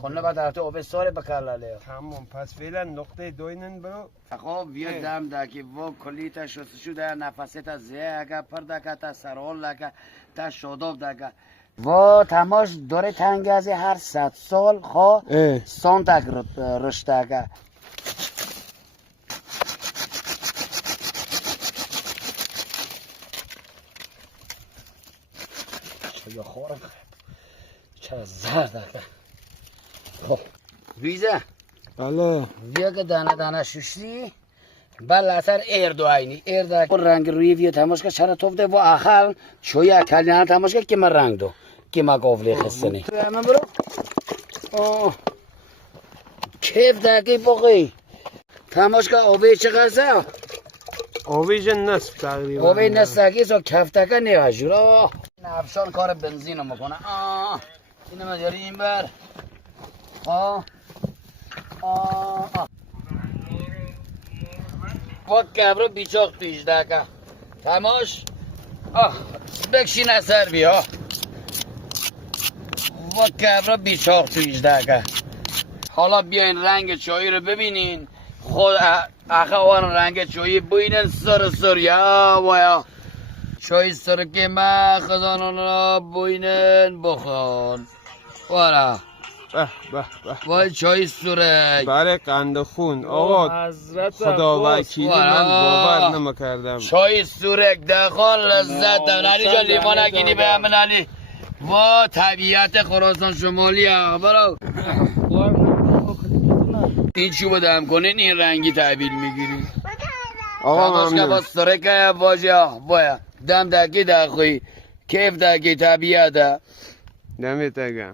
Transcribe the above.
خونه بعد رفته اوه سوری بکلاله تمام پس فعلا نقطه دوینن برو خب بیا دم دا که و کلی تا شستشو ده نفسی تا زیه اگه پر دکه تا سرول دکه تا شاداب دکه و تماش دوره تنگازی هر 100 سال خو سانتک رشته که چه خورم چه زرد دکه خب ویزه بله بیا که دانه دانه ششتی بل اثر اردو اینی ارد رنگ روی ویو تماش که چرا توفته و آخر چوی اکلیان تماش که ما رنگ دو که ما قفلی خستنی من برو کیف دکی بقی تماش که آبی چقدر سا آبی جن نصف تقریبا آبی نصفی سو کفتکه نیاجورا نفشان کار بنزین میکنه اینو ما داری این بر وقت کبرو بیچاق پیش دکه تماش بکشین اثر بیا وقت کبرو بیچاق پیش دکه حالا بیاین رنگ چایی رو ببینین خود اخوان رنگ چایی بینن سر یا بایا چای سر که ما خزانان را بینن بخون وارا به به به وای چای سرک برای قند خون آقا خدا وکیلی من باور نمیکردم چای سرک دخان لذت دارن علی جان لیوان اگینی به همین علی و طبیعت خراسان شمالی برو این چوب دم کنین این رنگی تحویل میگیری آقا ممنون با سرک بایا دم دکی دخوی کیف دکی طبیعت دمت گرم